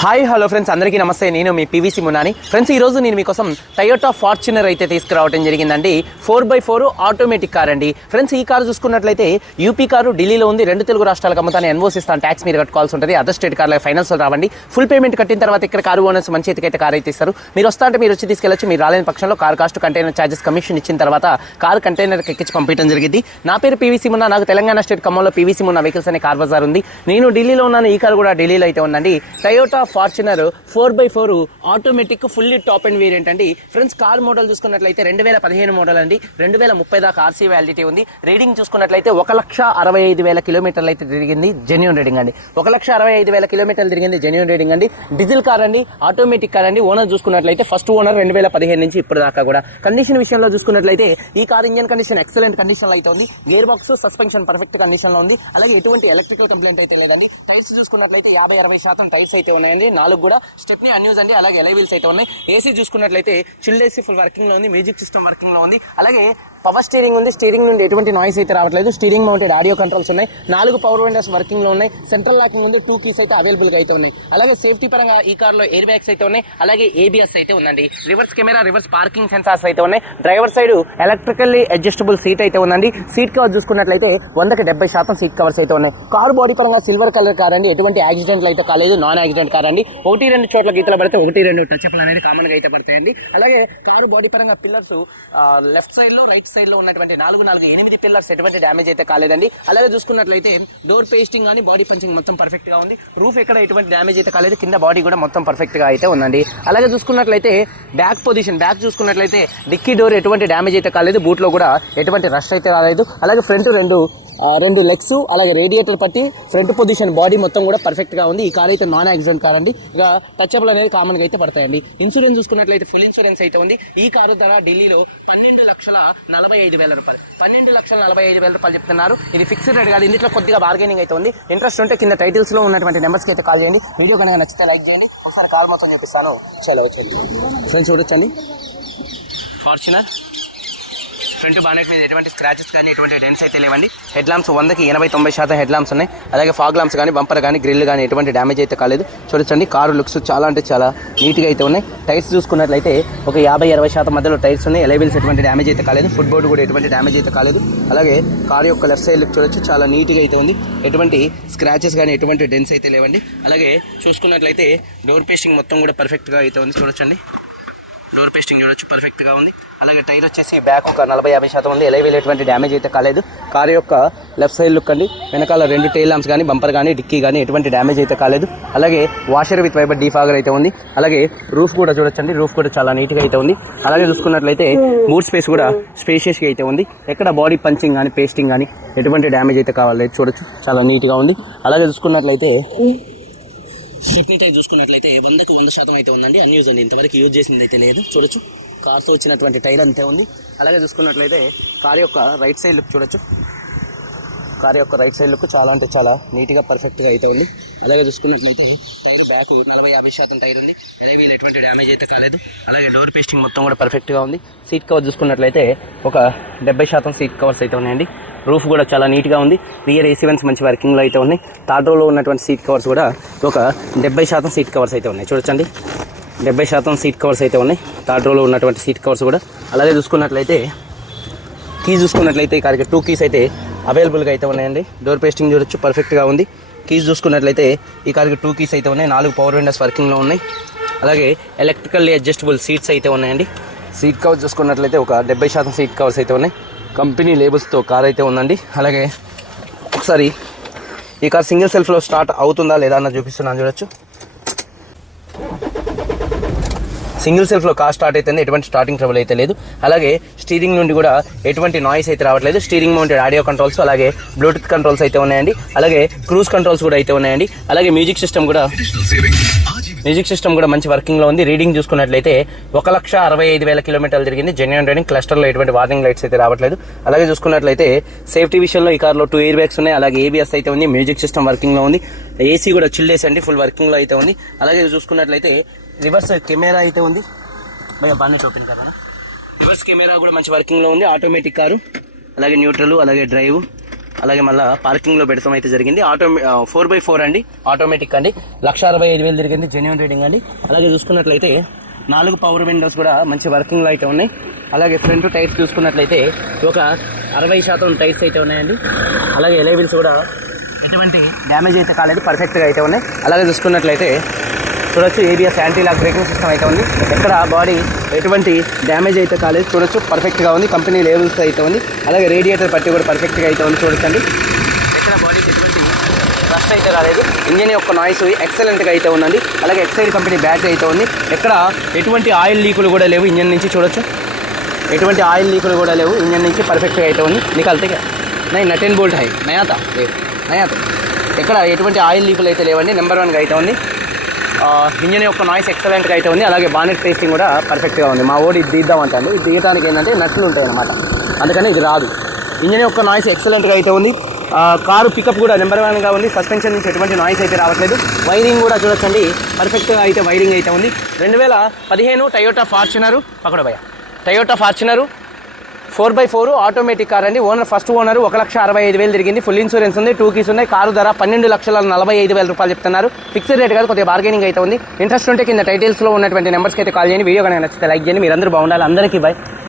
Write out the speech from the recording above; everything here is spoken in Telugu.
హాయ్ హలో ఫ్రెండ్స్, అందరికీ నమస్తే. నేను మీ పీవీసీ మున్నాని. ఫ్రెండ్స్, ఈరోజు నేను మీకోసం టయోటా ఫార్చునర్ అయితే తీసుకురావడం జరిగిందండి. 4x4 ఆటోమేటిక్ కార్ అండి. ఫ్రెండ్స్, ఈ కారు చూసుకున్నట్లయితే యూపీ కారు ఢిల్లీలో ఉంది. 2 తెలుగు రాష్ట్రాలకు అమ్ముతాను. ఎన్ఓసి ఇస్తాను, ట్యాక్స్ మీరు కట్టుకోవాల్సి ఉంటుంది. అదర్ స్టేట్ కార్లో ఫైనాన్స్ రావండి. ఫుల్ పేమెంట్ కట్టిన తర్వాత ఇక్కడ కారు ఓనర్స్ మంచి ఎత్తుకైతే కార్ అయితే ఇస్తారు. మీరు వస్తా అంటే మీరు వచ్చి తీసుకెళ్ళచ్చు. మీరు రాలేని పక్షంలో car cost, container charges, commission ఇచ్చిన తర్వాత కారు కంటైనర్కి ఎక్కించి పంపించడం జరిగింది. నా పేరు పీవీసీ మున్నా. నాకు తెలంగాణ స్టేట్ ఖమ్మంలో పీవీసీ మున్నా వెహికల్స్ అనే కార్ బజార్ ఉంది. నేను ఢిల్లీలో ఉన్నాను. ఈ కారు కూడా ఢిల్లీలో అయితే ఉందండి. Toyota Fortuner 4x4 automatic fully top and variant అండి. ఫ్రెండ్స్, కార్ మోడల్ చూసుకున్నట్లయితే 2015 మోడల్ అండి. 2030 దాకా ఆర్సీ వ్యాలిడిటీ ఉంది. రీడింగ్ చూసుకున్నట్లయితే 1,65,000 కిలోమీటర్లు అయితే తిరిగింది. జెన్యూన్ రీడింగ్ అండి. 1,65,000 కిలోమీటర్లు తిరిగింది. జెన్యూన్ రీడింగ్ అండి. డీజిల్ కార్ అండి, ఆటోమేటిక్ కార్ అండి. ఓనర్ చూసుకున్నట్లయితే ఫస్ట్ ఓనర్ 2015 నుంచి ఇప్పుడు దాకా కూడా. కండిషన్ విషయంలో చూసుకున్నట్లయితే ఈ car engine condition excellent condition లో అయితే ఉంది. Gear box, suspension perfect condition లో ఉంది. అలాగే ఎటువంటి ఎలక్ట్రికల్ కంప్లైంట్ అయితే లేదండి. టైర్స్ చూసుకున్నట్లయితే 50-60% టైర్స్ అయితే ఉన్నాయండి. 4 కూడా స్టెప్నీ అన్యూజ్ అండి. అలాగే ఎలై వీల్స్ అయితే ఉన్నాయి. ఏసీ చూసుకున్నట్లయితే చిల్డ్ ఏసీ ఫుల్ వర్కింగ్ లో ఉంది. మ్యూజిక్ సిస్టమ్ వర్కింగ్ లో ఉంది. అలాగే పవర్ స్టీరింగ్ ఉంది. స్టీరింగ్ నుండి ఎటువంటి నాయిస్ అయితే రావట్లేదు. స్టీరింగ్ మౌంటెడ్ ఆడియో కంట్రోల్స్ ఉన్నాయి. 4 పవర్ విండోస్ వర్కింగ్ లో ఉన్నాయి. సెంట్రల్ లాకింగ్ ఉంది. 2 కీస్ అయితే అవైలబుల్ గా అయితే ఉన్నాయి. అలాగే సేఫ్టీ పరంగా ఈ కార్ లో ఎయిర్ బ్యాగ్స్ అయితే ఉన్నాయి. అలాగే ఏబిఎస్ అయితే ఉందండి. Reverse camera, reverse parking sensors అయితే ఉన్నాయి. Driver side electrically adjustable seat అయితే ఉందండి. సీట్ కవర్ చూసుకున్నట్లయితే 100% సీట్ కవర్స్ అయితే ఉన్నాయి. కార్ బాడీ పరంగా సిల్వర్ కలర్ కార్ అండి. ఎటువంటి యాక్సిడెంట్లు అయితే కాలేదు. నాన్ యాక్సిడెంట్ కార్ అండి. 1-2 చోట్ల గీతలు పడితే 1-2 టచ్అప్లు అనేది కామన్ గా అయితే పడతాయండి. అలాగే కారు బాడీ పరంగా పిల్లర్స్ లెఫ్ట్ సైడ్ లో, రైట్ సైడ్ లో ఉన్నటువంటి 8 పిల్లర్స్ ఎటువంటి డ్యామేజ్ అయితే కాలేదండి. అలాగే చూసుకున్నట్లయితే డోర్ పేస్టింగ్ కానీ బాడీ పంచింగ్ మొత్తం పర్ఫెక్ట్ గా ఉంది. రూఫ్ ఎక్కడ ఎటువంటి డ్యామేజ్ అయితే కాలేదు. కింద బాడీ కూడా మొత్తం పర్ఫెక్ట్ గా అయితే ఉందండి. అలాగే చూసుకున్నట్లయితే బ్యాక్ పొజిషన్, బ్యాక్ చూసుకున్నట్లయితే డిక్కీ డోర్ ఎటువంటి డ్యామేజ్ అయితే కాలేదు. బూట్ లో కూడా ఎటువంటి రష్ అయితే రాలేదు. అలాగే ఫ్రంట్ రెండు లెగ్స్, అలాగే రేడియేటర్ పట్టి ఫ్రంట్ పొజిషన్ బాడీ మొత్తం కూడా పర్ఫెక్ట్ గా ఉంది. ఈ కార్ అయితే నాన్ యాక్సిడెంట్ కార్ అండి. ఇక టచ్అప్లు అనేది కామన్ గా అయితే పడతాయండి. ఇన్సూరెన్స్ చూసుకున్నట్లయితే ఫుల్ ఇన్సూరెన్స్ అయితే ఉంది. ఈ కారు ధర ఢిల్లీలో 12,45,000 రూపాయలు. 12,45,000 రూపాయలు చెప్తున్నారు. ఇది ఫిక్స్డ్ రేట్ కాదు. ఇందులో కొద్దిగా బార్గెనింగ్ అయితే ఉంది. ఇంట్రెస్ట్ ఉంటే కింద టైటిల్స్ లో ఉన్నటువంటి నెంబర్స్ కి అయితే కాల్ చేయండి. వీడియో కనుక నచ్చితే లైక్ చేయండి. ఒకసారి కార్ మొత్తం చూపిస్తాను. చాలా వచ్చేది ఫ్రెండ్స్, చూడొచ్చండి. ఫార్చునర్ ఫ్రంట్ బానెట్ మీద ఎటువంటి స్క్రాచెస్ కానీ ఎటువంటి డెన్స్ అయితే లేవండి. హెడ్ ల్యాంప్స్ 100కి 80-90% హెడ్ ల్యాంప్స్ ఉన్నాయి. అలాగే ఫాగ్ ల్యాంప్స్ కానీ, బంపర్ కానీ, గ్రిల్ కానీ ఎటువంటి డ్యామేజ్ అయితే కాలేదు. చూడొచ్చండి, కారు లుక్స్ చాలా అంటే చాలా నీట్గా అయితే ఉన్నాయి. టైర్స్ చూసుకున్నట్లయితే ఒక 50-60% మధ్యలో టైర్స్ ఉన్నాయి. ఎలై వీల్స్ ఎటువంటి డ్యామేజ్ అయితే కాలేదు. ఫుట్ బోర్డు కూడా ఎటువంటి డ్యామేజ్ అయితే కాలేదు. అలాగే కారు యొక్క లెఫ్ట్ సైడ్ లుక్ చూడొచ్చు, చాలా నీట్గా అయితే ఉంది. ఎటువంటి స్క్రాచెస్ కానీ ఎటువంటి డెన్స్ అయితే లేవండి. అలాగే చూసుకున్నట్లయితే డోర్ పేస్టింగ్ మొత్తం కూడా పర్ఫెక్ట్గా అయితే ఉంది. చూడొచ్చండి, డోర్ పేస్టింగ్ చూడొచ్చు, పర్ఫెక్ట్గా ఉంది. అలాగే టైర్ వచ్చేసి బ్యాక్ ఒక 40-50% ఉంది. ఎలై వీల్ ఎటువంటి డ్యామేజ్ అయితే కాలేదు. కారు యొక్క లెఫ్ట్ సైడ్ లుక్ అండి. వెనకాల 2 టైల్ ల్యాంప్స్ కానీ, బంపర్ కానీ, డిక్కీ కానీ ఎటువంటి డ్యామేజ్ అయితే కాలేదు. అలాగే వాషర్ విత్ వైపర్ డీఫాగర్ అయితే ఉంది. అలాగే రూఫ్ కూడా చూడొచ్చండి, రూఫ్ కూడా చాలా నీట్గా అయితే ఉంది. అలాగే చూసుకున్నట్లయితే బూట్ స్పేస్ కూడా స్పేషియస్గా అయితే ఉంది. ఎక్కడ బాడీ పంచింగ్ కానీ, పేస్టింగ్ కానీ ఎటువంటి డ్యామేజ్ అయితే కావాలి చూడొచ్చు, చాలా నీట్గా ఉంది. అలాగే చూసుకున్నట్లయితే స్టెప్నీ టైర్ చూసుకున్నట్లయితే 100% అయితే ఉందండి. అన్యూజ్ అండి, ఇంతవరకు యూజ్ చేసింది అయితే లేదు. చూడొచ్చు, కార్తో వచ్చినటువంటి టైర్ అంతే ఉంది. అలాగే చూసుకున్నట్లయితే కార్ యొక్క రైట్ సైడ్ లుక్ చూడొచ్చు. కార్ యొక్క రైట్ సైడ్ లుక్ చాలా అంటే చాలా నీట్గా పర్ఫెక్ట్గా అయితే ఉంది. అలాగే చూసుకున్నట్లయితే టైర్ బ్యాక్ 40-50% టైర్ ఉంది. ఎలై వీల్ ఎటువంటి డ్యామేజ్ అయితే కాలేదు. అలాగే డోర్ పేస్టింగ్ మొత్తం కూడా పర్ఫెక్ట్గా ఉంది. సీట్ కవర్ చూసుకున్నట్లయితే ఒక 70% సీట్ కవర్స్ అయితే ఉన్నాయండి. రూఫ్ కూడా చాలా నీట్గా ఉంది. రియర్ ఏసీ వెంట్స్ మంచి వర్కింగ్లో అయితే ఉన్నాయి. థర్డ్ రోలో ఉన్నటువంటి సీట్ కవర్స్ కూడా ఒక 70% సీట్ కవర్స్ అయితే ఉన్నాయి. చూడొచ్చండి, 70% సీట్ కవర్స్ అయితే ఉన్నాయి. థర్డ్ రోలో ఉన్నటువంటి సీట్ కవర్స్ కూడా. అలాగే చూసుకున్నట్లయితే కీస్ చూసుకున్నట్లయితే ఈ కార్కి 2 కీస్ అయితే అవైలబుల్గా అయితే ఉన్నాయండి. డోర్ పేస్టింగ్ చూడొచ్చు, పర్ఫెక్ట్గా ఉంది. కీస్ చూసుకున్నట్లయితే ఈ కార్కి 2 కీస్ అయితే ఉన్నాయి. 4 పవర్ విండోస్ వర్కింగ్లో ఉన్నాయి. అలాగే ఎలక్ట్రికల్లీ అడ్జస్టబుల్ సీట్స్ అయితే ఉన్నాయండి. సీట్ కవర్స్ చూసుకున్నట్లయితే ఒక 70% సీట్ కవర్స్ అయితే ఉన్నాయి. కంపెనీ లేబుల్స్తో కార్ అయితే ఉందండి. అలాగే ఒకసారి ఈ కార్ సింగిల్ సెల్ఫ్లో స్టార్ట్ అవుతుందా లేదా అన్న చూపిస్తున్నాను. చూడొచ్చు, సింగిల్ సెల్ఫ్లో కార్ స్టార్ట్ అయితే ఎటువంటి స్టార్టింగ్ ట్రబుల్ అయితే లేదు. అలాగే స్టీరింగ్ నుండి కూడా ఎటువంటి నాయిస్ అయితే రావట్లేదు. స్టీరింగ్ మౌంటెడ్ ఆడియో కంట్రోల్స్, అలాగే బ్లూటూత్ కంట్రోల్స్ అయితే ఉన్నాయండి. అలాగే క్రూజ్ కంట్రోల్స్ కూడా అయితే ఉన్నాయండి. అలాగే మ్యూజిక్ సిస్టమ్ కూడా మంచి వర్కింగ్లో ఉంది. రీడింగ్ చూసుకున్నట్లయితే 1,65,000 కిలోమీటర్లు తిరిగింది. Genuine reading. క్లస్టర్లో ఎటువంటి వార్నింగ్ లైట్స్ అయితే రావట్లేదు. అలాగే చూసుకున్నట్లయితే సేఫ్టీ విషయంలో ఈ కార్లో 2 ఎయిర్ బ్యాగ్స్ ఉన్నాయి. అలాగే ఏబిఎస్ అయితే ఉంది. మ్యూజిక్ సిస్టమ్ వర్కింగ్లో ఉంది. ఏసీ కూడా చిల్డ్ ఏసీ అండి, ఫుల్ వర్కింగ్లో అయితే ఉంది. అలాగే చూసుకున్నట్లయితే రివర్స్ కెమెరా అయితే ఉంది. బాగా ఓపెన్ కదా, రివర్స్ కెమెరా కూడా మంచి వర్కింగ్లో ఉంది. Automatic car. అలాగే న్యూట్రల్, అలాగే డ్రైవ్, అలాగే మళ్ళీ పార్కింగ్లో పెడతాం అయితే జరిగింది. 4x4 అండి, ఆటోమేటిక్ అండి. 1,65,000 తిరిగింది, జెన్యూన్ రేటింగ్ అండి. అలాగే చూసుకున్నట్లయితే 4 పవర్ విండోస్ కూడా మంచి వర్కింగ్లో అయితే ఉన్నాయి. అలాగే ఫ్రంట్ టైర్స్ చూసుకున్నట్లయితే ఒక 60% టైర్స్ అయితే ఉన్నాయండి. అలాగే ఎలైవిల్స్ కూడా ఎటువంటి డ్యామేజ్ అయితే కాలేదు, పర్ఫెక్ట్గా అయితే ఉన్నాయి. అలాగే చూసుకున్నట్లయితే చూడొచ్చు, ABS anti lock braking system అయితే ఉంది. ఎక్కడ బాడీ ఎటువంటి డ్యామేజ్ అయితే కాలేదు, చూడొచ్చు పర్ఫెక్ట్గా ఉంది. కంపెనీ లేబుల్స్ అయితే ఉంది. అలాగే రేడియేటర్ పట్టి కూడా పర్ఫెక్ట్గా అయితే ఉంది, చూడొచ్చండి. ఎక్కడ బాడీకి ఎటువంటి రస్ట్ అయితే రాలేదు. ఇంజిన్ యొక్క నాయిస్ ఎక్సలెంట్గా అయితే ఉందండి. అలాగే ఎక్సైడ్ కంపెనీ బ్యాటరీ అయితే ఉంది. ఎక్కడ ఎటువంటి ఆయిల్ లీకులు కూడా లేవు ఇంజన్ నుంచి, చూడొచ్చు ఎటువంటి ఆయిల్ లీకులు కూడా లేవు ఇంజన్ నుంచి, పర్ఫెక్ట్గా అయితే ఉంది. నికల్తే నట్ అండ్ బోల్ట్ హై నయాత నయాత ఎక్కడ ఎటువంటి ఆయిల్ లీకులు అయితే లేవండి. నెంబర్ 1గా అయితే ఉంది. ఇంజన్ యొక్క నాయిస్ ఎక్సలెంట్గా అయితే ఉంది. అలాగే బానెట్ టేస్టింగ్ కూడా పర్ఫెక్ట్గా ఉంది. మా ఓడి ఇది తీద్దామంటాను, ఇది తీయడానికి ఏంటంటే నట్లు ఉంటాయి అన్నమాట, అందుకని ఇది రాదు. ఇంజన్ యొక్క నాయిస్ ఎక్సలెంట్గా అయితే ఉంది. కారు పికప్ కూడా నెంబర్ 1గా ఉంది. సస్పెన్షన్ నుంచి ఎటువంటి నాయిస్ అయితే రావట్లేదు. వైరింగ్ కూడా చూడొచ్చండి, పర్ఫెక్ట్గా అయితే వైరింగ్ అయితే ఉంది. 2015 టయోటా ఫార్చునర్ పక్కన భయ, Toyota Fortuner 4x4 automatic car అండి. ఫస్ట్ ఓనర్ 1,65,000 తిరిగింది. ఫుల్ ఇన్సూరెన్స్ ఉంది, 2 కీస్ ఉన్నాయి. కారు ధర 12,45,000 రూపాయలు చెప్తున్నారు. ఫిక్స్డ్ రేట్ కాదు, కొద్దిగా బార్గెనింగ్ అయితే ఉంది. ఇంట్రెస్ట్ ఉంటే కింద టైటిల్స్లో ఉన్నటువంటి నెంబర్స్కి అయితే కాల్ చేయండి. వీడియో కానీ నచ్చితే లైక్ చేయండి. మీరందరూ బాగుండాలి. అందరికీ బై.